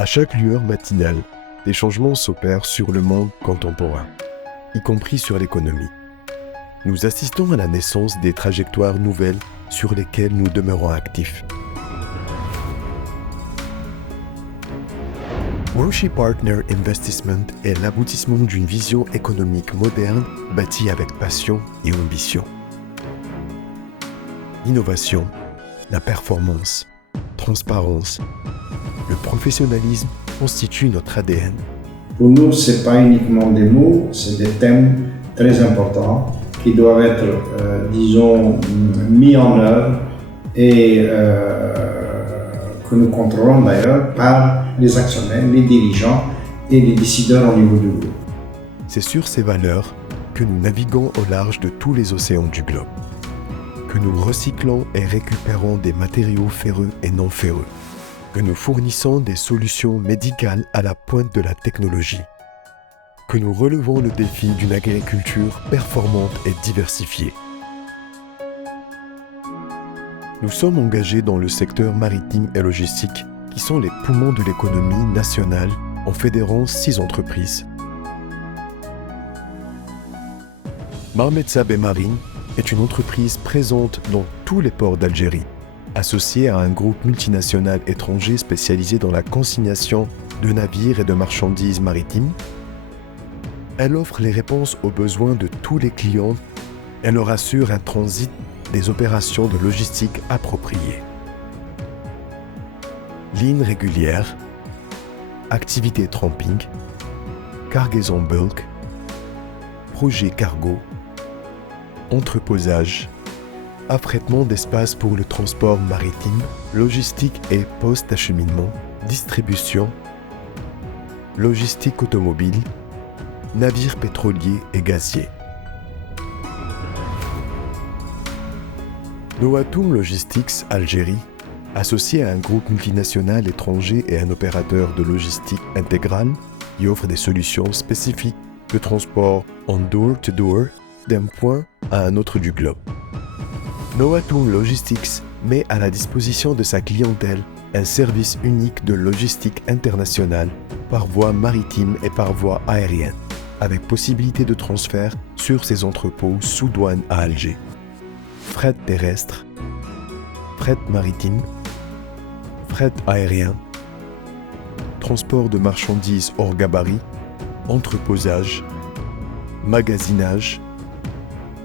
À chaque lueur matinale, des changements s'opèrent sur le monde contemporain, y compris sur l'économie. Nous assistons à la naissance des trajectoires nouvelles sur lesquelles nous demeurons actifs. Roshi Partner Investissement est l'aboutissement d'une vision économique moderne bâtie avec passion et ambition. L'innovation, la performance, transparence, le professionnalisme constituent notre ADN. Pour nous, ce n'est pas uniquement des mots, c'est des thèmes très importants qui doivent être, mis en œuvre et que nous contrôlons d'ailleurs par les actionnaires, les dirigeants et les décideurs au niveau du groupe. C'est sur ces valeurs que nous naviguons au large de tous les océans du globe, que nous recyclons et récupérons des matériaux ferreux et non ferreux, que nous fournissons des solutions médicales à la pointe de la technologie, que nous relevons le défi d'une agriculture performante et diversifiée. Nous sommes engagés dans le secteur maritime et logistique, qui sont les poumons de l'économie nationale en fédérant 6 entreprises. Marmetsab & Marine est une entreprise présente dans tous les ports d'Algérie, associée à un groupe multinational étranger spécialisé dans la consignation de navires et de marchandises maritimes. Elle offre les réponses aux besoins de tous les clients et leur assure un transit des opérations de logistique appropriées. Lignes régulières, activités tramping, cargaison bulk, projet cargo, entreposage, affrètement d'espace pour le transport maritime, logistique et post-acheminement, distribution, logistique automobile, navires pétroliers et gaziers. Noatum Logistics Algérie, associé à un groupe multinational étranger et un opérateur de logistique intégrale, y offre des solutions spécifiques de transport en door-to-door d'un point à un autre du globe. Noatum Logistics met à la disposition de sa clientèle un service unique de logistique internationale par voie maritime et par voie aérienne, avec possibilité de transfert sur ses entrepôts sous douane à Alger. Fret terrestre, fret maritime, fret aérien, transport de marchandises hors gabarit, entreposage, magasinage,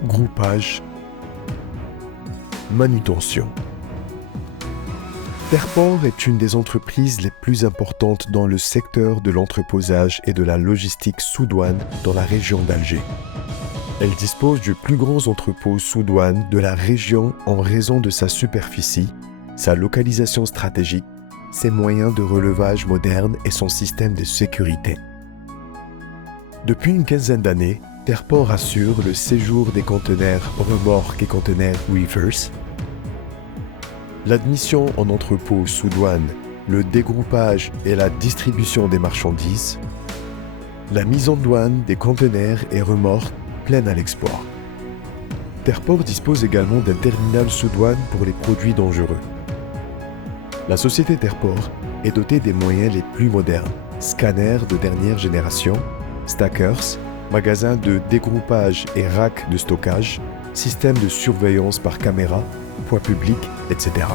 groupage, manutention. Terport est une des entreprises les plus importantes dans le secteur de l'entreposage et de la logistique sous douane dans la région d'Alger. Elle dispose du plus grand entrepôt sous douane de la région en raison de sa superficie, sa localisation stratégique, ses moyens de relevage modernes et son système de sécurité. Depuis une quinzaine d'années, Terport assure le séjour des conteneurs remorques et conteneurs reverse, l'admission en entrepôt sous douane, le dégroupage et la distribution des marchandises, la mise en douane des conteneurs et remorques pleines à l'export. Terport dispose également d'un terminal sous douane pour les produits dangereux. La société Terport est dotée des moyens les plus modernes, scanners de dernière génération, stackers, magasins de dégroupage et racks de stockage, systèmes de surveillance par caméra, poids public, etc.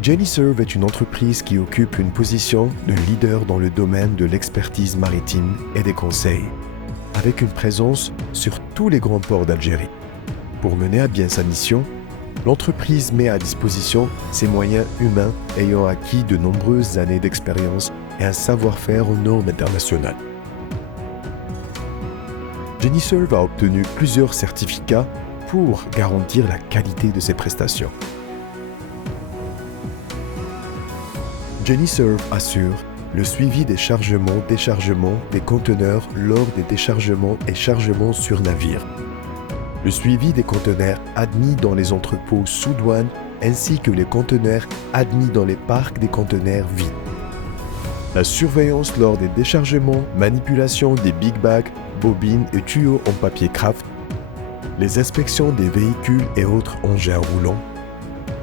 Geniserve est une entreprise qui occupe une position de leader dans le domaine de l'expertise maritime et des conseils, avec une présence sur tous les grands ports d'Algérie. Pour mener à bien sa mission, l'entreprise met à disposition ses moyens humains ayant acquis de nombreuses années d'expérience et un savoir-faire aux normes internationales. Geniserve a obtenu plusieurs certificats pour garantir la qualité de ses prestations. Geniserve assure le suivi des chargements-déchargements des conteneurs lors des déchargements et chargements sur navire, le suivi des conteneurs admis dans les entrepôts sous douane ainsi que les conteneurs admis dans les parcs des conteneurs vides, la surveillance lors des déchargements, manipulation des big bags, bobines et tuyaux en papier craft, les inspections des véhicules et autres engins roulants,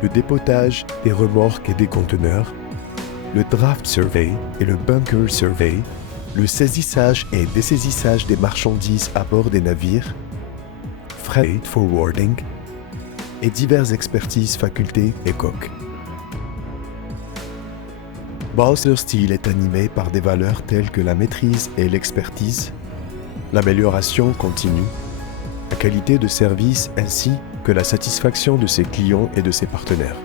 le dépotage des remorques et des conteneurs, le draft survey et le bunker survey, le saisissage et dessaisissage des marchandises à bord des navires, freight forwarding et diverses expertises facultés et coques. Balser Steel est animé par des valeurs telles que la maîtrise et l'expertise, l'amélioration continue, la qualité de service ainsi que la satisfaction de ses clients et de ses partenaires.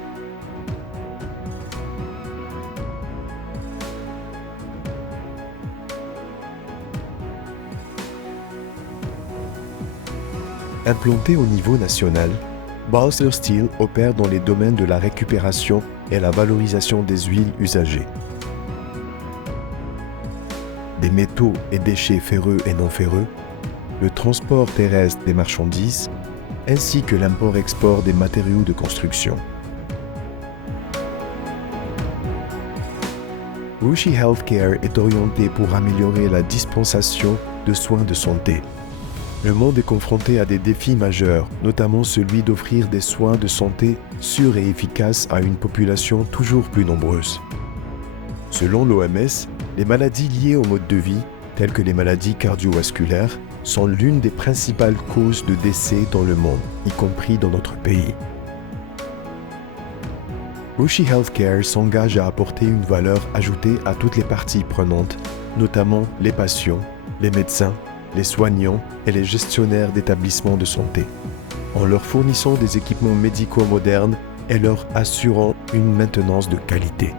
Implanté au niveau national, Balser Steel opère dans les domaines de la récupération et la valorisation des huiles usagées, des métaux et déchets ferreux et non ferreux, le transport terrestre des marchandises, ainsi que l'import-export des matériaux de construction. WuXi Healthcare est orienté pour améliorer la dispensation de soins de santé. Le monde est confronté à des défis majeurs, notamment celui d'offrir des soins de santé sûrs et efficaces à une population toujours plus nombreuse. Selon l'OMS, les maladies liées au mode de vie, telles que les maladies cardiovasculaires, sont l'une des principales causes de décès dans le monde, y compris dans notre pays. WuXi Healthcare s'engage à apporter une valeur ajoutée à toutes les parties prenantes, notamment les patients, les médecins, les soignants et les gestionnaires d'établissements de santé, en leur fournissant des équipements médicaux modernes et leur assurant une maintenance de qualité.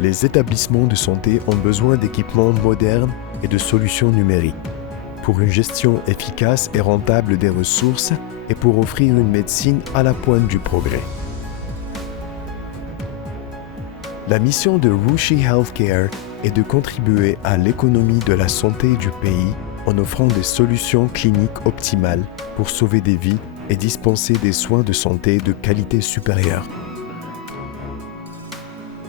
Les établissements de santé ont besoin d'équipements modernes et de solutions numériques pour une gestion efficace et rentable des ressources et pour offrir une médecine à la pointe du progrès. La mission de WuXi Healthcare est de contribuer à l'économie de la santé du pays en offrant des solutions cliniques optimales pour sauver des vies et dispenser des soins de santé de qualité supérieure.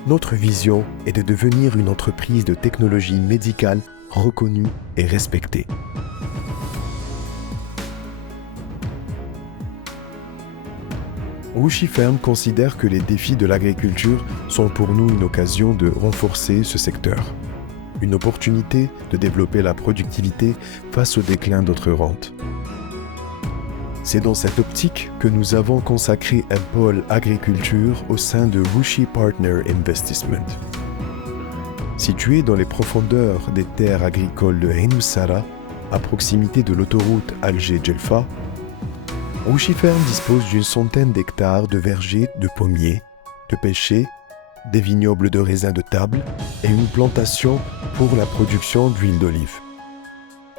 Notre vision est de devenir une entreprise de technologie médicale reconnue et respectée. WuXi Pharm considère que les défis de l'agriculture sont pour nous une occasion de renforcer ce secteur, une opportunité de développer la productivité face au déclin d'autres rentes. C'est dans cette optique que nous avons consacré un pôle agriculture au sein de WuXi Partner Investment. Situé dans les profondeurs des terres agricoles de Haine Sara, à proximité de l'autoroute Alger-Djelfa, WuXi Pharm dispose d'une centaine d'hectares de vergers de pommiers, de pêchers, des vignobles de raisins de table et une plantation pour la production d'huile d'olive.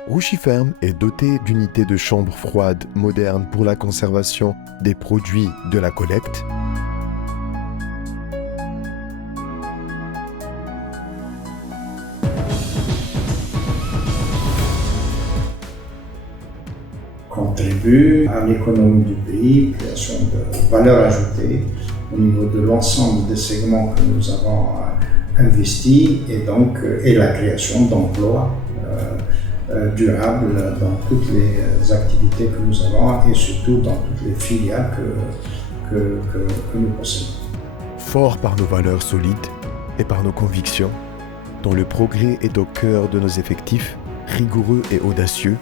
WuXi Pharm est doté d'unités de chambres froides modernes pour la conservation des produits de la collecte, contribue à l'économie du pays, création de valeur ajoutée au niveau de l'ensemble des segments que nous avons investis et la création d'emplois durables dans toutes les activités que nous avons et surtout dans toutes les filiales que nous possédons. Fort par nos valeurs solides et par nos convictions, dont le progrès est au cœur de nos effectifs, rigoureux et audacieux,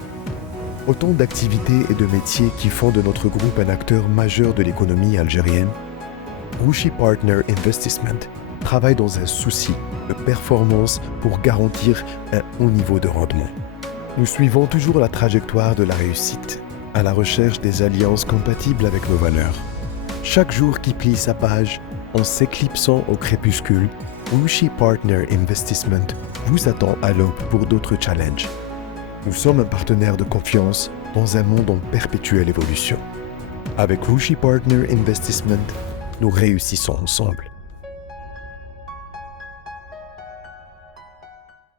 autant d'activités et de métiers qui font de notre groupe un acteur majeur de l'économie algérienne, WuXi Partner Investment travaille dans un souci de performance pour garantir un haut niveau de rendement. Nous suivons toujours la trajectoire de la réussite, à la recherche des alliances compatibles avec nos valeurs. Chaque jour qui plie sa page, en s'éclipsant au crépuscule, WuXi Partner Investment vous attend à l'aube pour d'autres challenges. Nous sommes un partenaire de confiance dans un monde en perpétuelle évolution. Avec WuXi Partner Investment, nous réussissons ensemble.